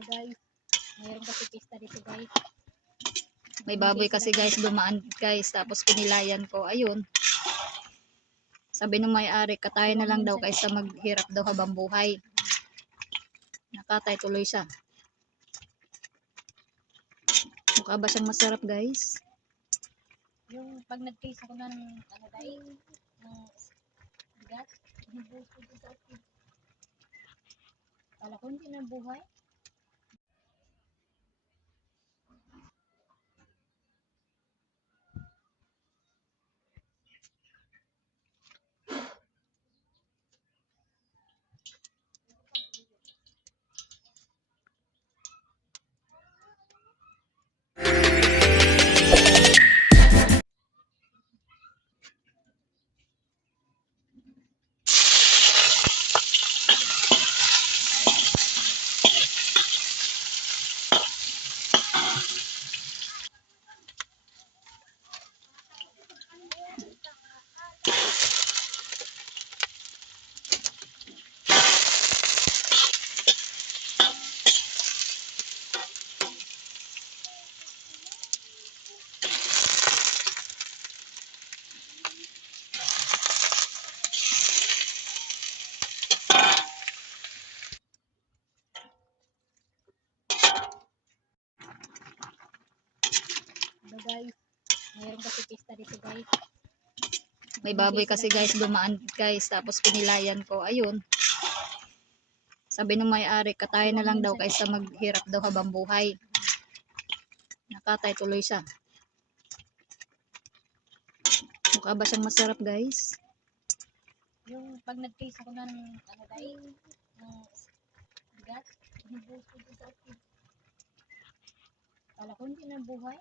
Hello guys, mayroon kasi pista dito guys. May baboy kasi guys dumaan guys, tapos pinilayan ko. Ayun. Sabi ng may-ari, katayin na lang daw kaysa maghirap daw habang buhay. Nakatay tuloy siya. Mukha ba siyang masarap guys? Yung pag nag-taste ako ng ano guys, ng bigas, hinubuhos ko dun sa ospital. Kala ko hindi na buhay. Hello guys, mayroon kasi pista dito guys. May baboy kasi guys dumaan guys, tapos pinilayan ko. Ayun. Sabi ng may-ari, katayin na lang daw kaysa maghirap daw habang buhay. Nakatay tuloy siya. Mukha ba siyang masarap guys? Yung pag nag-taste ako ng ano guys, ng bigas, hinubuhos ko dun sa ospital. Kala ko hindi na buhay.